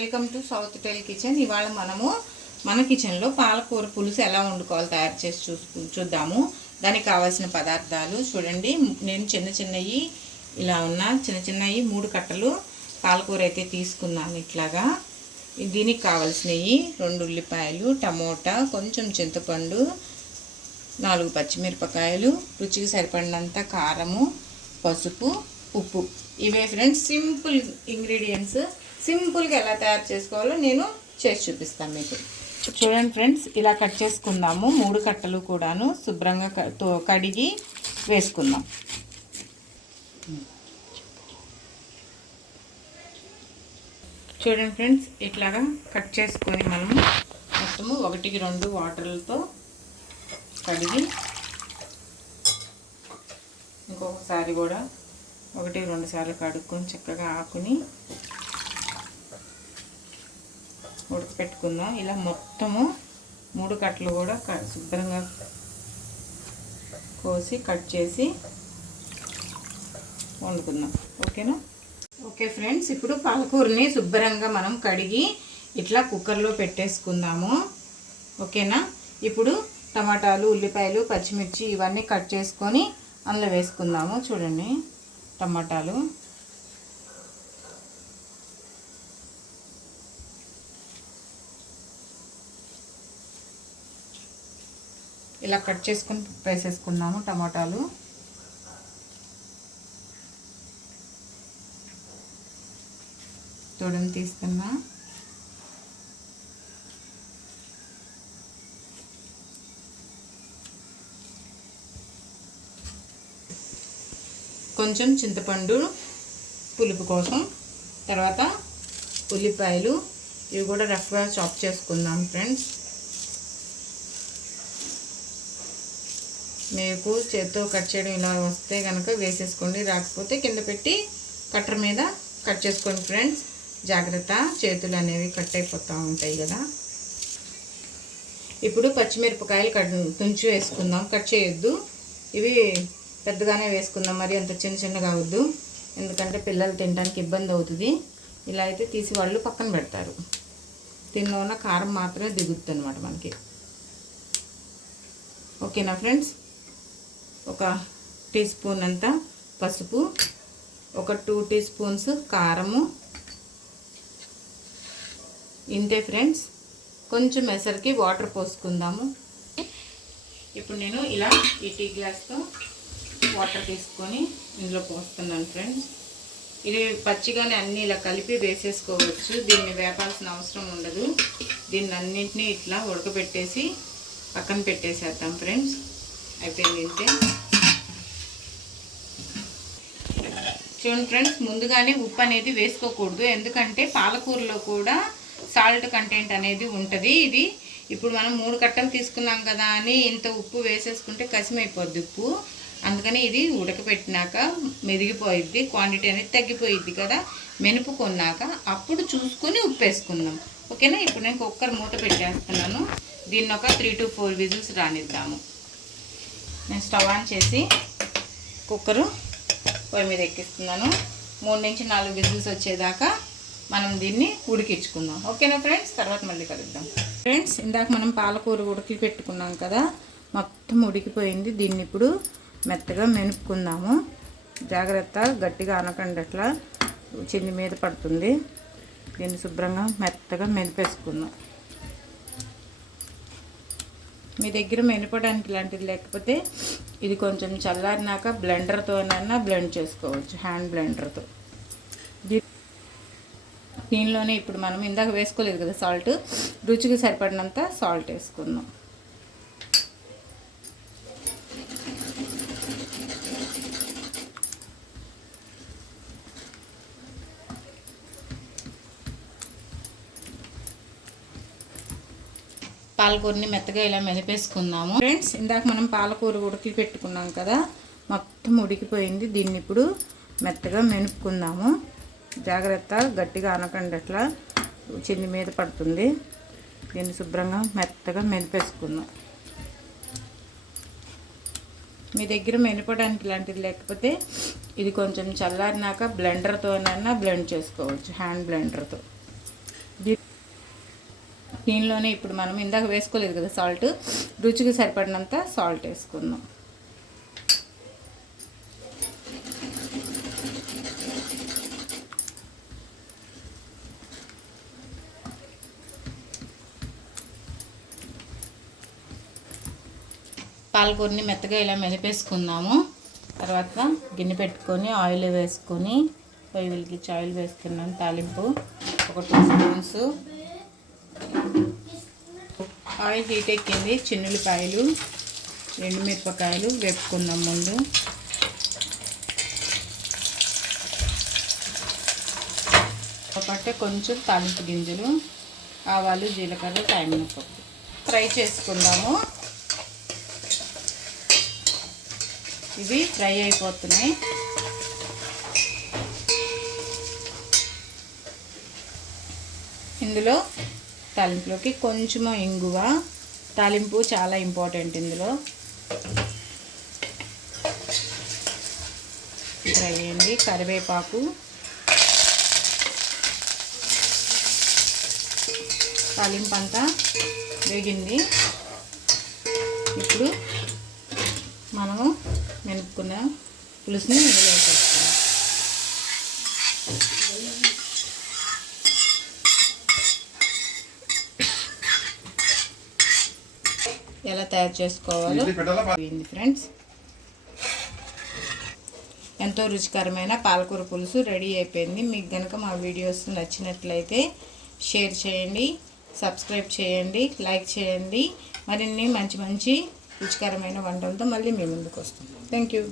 Welcome to south tell kitchen. ఇవాళ మనము మన కిచెన్లో పాలకూర పులుసు ఎలా వండుకోవాలో తయారు చేసి చూద్దాము. దానికి కావాల్సిన పదార్థాలు చూడండి. నేను చిన్నవి ఇలా ఉన్న చిన్నవి 3 కట్టలు పాలకూర అయితే తీసుకున్నాను. ఇట్లాగా దీనికి కావాల్సినవి 2 ఉల్లిపాయలు, టమోటా, కొంచెం చింతపండు, 4 పచ్చిమిరపకాయలు, రుచికి సరిపడినంత కారము, పసుపు, ఉప్పు. ఇవే ఫ్రెండ్స్ సింపుల్ ఇంగ్రీడియంట్స్. సింపుల్గా ఎలా తయారు చేసుకోవాలో నేను చేసి చూపిస్తాను మీకు. చూడండి ఫ్రెండ్స్, ఇలా కట్ చేసుకుందాము. 3 కట్టలు కూడాను శుభ్రంగా కడిగి వేసుకుందాం. చూడండి ఫ్రెండ్స్, ఇట్లాగా కట్ చేసుకొని మనము మొత్తము 1కి 2 వాటర్లతో కడిగి ఇంకొకసారి కూడా 1కి 2 సార్లు కడుక్కొని చక్కగా ఆకుని ఉడకపెట్టుకుందాం. ఇలా మొత్తము 3 కట్టలు కూడా శుభ్రంగా కోసి కట్ చేసి వండుకుందాం. ఓకేనా? ఓకే ఫ్రెండ్స్, ఇప్పుడు పాలకూరని శుభ్రంగా మనం కడిగి ఇట్లా కుక్కర్లో పెట్టేసుకుందాము. ఓకేనా? ఇప్పుడు టమాటాలు, ఉల్లిపాయలు, పచ్చిమిర్చి ఇవన్నీ కట్ చేసుకొని అందులో వేసుకుందాము. చూడండి, టమాటాలు, ఇలా కట్ చేసుకొని వేసేసుకున్నాము. టమాటాలు, తొడుము తీస్తున్నా. కొంచెం చింతపండు పులుపు కోసం. తర్వాత ఉల్లిపాయలు, ఇవి కూడా రఫ్గా చాప్ చేసుకుందాం ఫ్రెండ్స్. మీకు చేత్తో కట్ చేయడం ఇలా వస్తే కనుక వేసేసుకోండి, రాకపోతే కింద పెట్టి కట్టర్ మీద కట్ చేసుకోండి ఫ్రెండ్స్. జాగ్రత్త, చేతులు అనేవి కట్ అయిపోతూ ఉంటాయి కదా. ఇప్పుడు పచ్చిమిరపకాయలు తుంచి వేసుకుందాం. కట్ చేయొద్దు, ఇవి పెద్దగానే వేసుకుందాం, మరి అంత చిన్నగా అవద్దు, ఎందుకంటే పిల్లలు తినడానికి ఇబ్బంది అవుతుంది. ఇలా అయితే తీసి వాళ్ళు పక్కన పెడతారు. దీనిలో ఉన్న కారం మాత్రమే దిగుతుంది అన్నమాట మనకి. ఓకేనా ఫ్రెండ్స్? 1 టీ స్పూన్ అంత పసుపు, 2 టీ స్పూన్స్ కారము, ఇంతే ఫ్రెండ్స్. కొంచెం ఎసరికి వాటర్ పోసుకుందాము. ఇప్పుడు నేను ఇలా ఈ టీ గ్లాస్తో వాటర్ తీసుకొని ఇందులో పోస్తున్నాను ఫ్రెండ్స్. ఇది పచ్చిగానే అన్నీ ఇలా కలిపి వేసేసుకోవచ్చు, దీన్ని వేపాల్సిన అవసరం ఉండదు. దీన్ని అన్నింటినీ ఇట్లా ఉడకబెట్టేసి పక్కన పెట్టేసేద్దాం ఫ్రెండ్స్. అయిపోయింది ఇంతే. చూడండి ఫ్రెండ్స్, ముందుగానే ఉప్పు అనేది వేసుకోకూడదు, ఎందుకంటే పాలకూరలో కూడా సాల్ట్ కంటెంట్ అనేది ఉంటుంది. ఇది ఇప్పుడు మనం 3 కట్టలు తీసుకున్నాం కదా అని ఇంత ఉప్పు వేసేసుకుంటే కసిమైపోద్ది ఉప్పు. అందుకని ఇది ఉడకపెట్టినాక మెదిగిపోయిద్ది, క్వాంటిటీ అనేది తగ్గిపోయిద్ది కదా. మెనుపుకున్నాక అప్పుడు చూసుకొని ఉప్పు వేసుకుందాం. ఓకేనా? ఇప్పుడు నేను కుక్కర్ మూత పెట్టేస్తున్నాను. దీన్ని ఒక 3 to 4 విజిల్స్ రానిద్దాము. నేను స్టవ్ ఆన్ చేసి కుక్కరు పొయ్యి మీద ఎక్కిస్తున్నాను. 3 నుంచి 4 విజిల్స్ వచ్చేదాకా మనం దీన్ని ఉడికించుకుందాం. ఓకేనా ఫ్రెండ్స్? తర్వాత మళ్ళీ కలుద్దాం. ఫ్రెండ్స్, ఇందాక మనం పాలకూర ఉడికి పెట్టుకున్నాం కదా, మొత్తం ఉడికిపోయింది. దీన్ని ఇప్పుడు మెత్తగా మెనుపుకుందాము. జాగ్రత్త, గట్టిగా అనకండి, అట్లా చిన్ని మీద పడుతుంది. దీన్ని శుభ్రంగా మెత్తగా మెనిపేసుకుందాం. మీ దగ్గర మెనపడానికి ఇలాంటిది లేకపోతే ఇది కొంచెం చల్లారినాక బ్లెండర్తోనైనా బ్లెండ్ చేసుకోవచ్చు, హ్యాండ్ బ్లెండర్తో. దీనిలోనే ఇప్పుడు మనం ఇందాక వేసుకోలేదు కదా సాల్ట్, రుచికి సరిపడినంత సాల్ట్ వేసుకుందాం. పాలకూరని మెత్తగా ఇలా మెదిపేసుకుందాము. ఫ్రెండ్స్, ఇందాక మనం పాలకూర ఉడికి పెట్టుకున్నాం కదా, మొత్తం ఉడికిపోయింది. దీన్ని ఇప్పుడు మెత్తగా మెనుపుకుందాము. జాగ్రత్త, గట్టిగా అనకండి, అట్లా చిన్ని మీద పడుతుంది. దీన్ని శుభ్రంగా మెత్తగా మెనిపేసుకుందాం. మీ దగ్గర మెనపడానికి ఇలాంటిది లేకపోతే ఇది కొంచెం చల్లారినాక బ్లెండర్తోనైనా బ్లెండ్ చేసుకోవచ్చు, హ్యాండ్ బ్లెండర్తో. దీనిలోనే ఇప్పుడు మనం ఇందాక వేసుకోలేదు కదా సాల్ట్, రుచికి సరిపడినంత సాల్ట్ వేసుకుందాం. పాలకూరని మెత్తగా ఇలా మెదిపేసుకుందాము. తర్వాత గిన్నె పెట్టుకొని ఆయిల్ వేసుకొని పొయ్యి వెలిగించి ఆయిల్ వేస్తున్నాను. తాలింపు ఒక 2 స్పూన్స్. ఆయిల్ హీట్ ఎక్కింది. చిన్నులపాయలు, ఎండుమిరపకాయలు వేపుకుందాం ముందు. ఒకటే కొంచెం తాలింపు గింజలు, ఆవాలు, జీలకర్ర, తాలింపు ఫ్రై చేసుకుందాము. ఇవి ఫ్రై అయిపోతున్నాయి. ఇందులో తాలింపులోకి కొంచెము ఇంగువ, తాలింపు చాలా ఇంపార్టెంట్ ఇందులో. ఫ్రై అయ్యింది. కరివేపాకు, తాలింపు అంతా వేగింది. ఇప్పుడు మనము మెనుక్కున్న పులుసుని ఇందులో వేసేస్తాం. ఎలా తయారు చేసుకోవాలో ఫ్రెండ్స్. ఎంతో రుచికరమైన పాలకూర పులుసు రెడీ అయిపోయింది. మీకు కనుక మా వీడియోస్ నచ్చినట్లయితే షేర్ చేయండి, సబ్స్క్రైబ్ చేయండి, లైక్ చేయండి. మరిన్ని మంచి మంచి రుచికరమైన వంటలతో మళ్ళీ మీ ముందుకు వస్తాం. Thank you.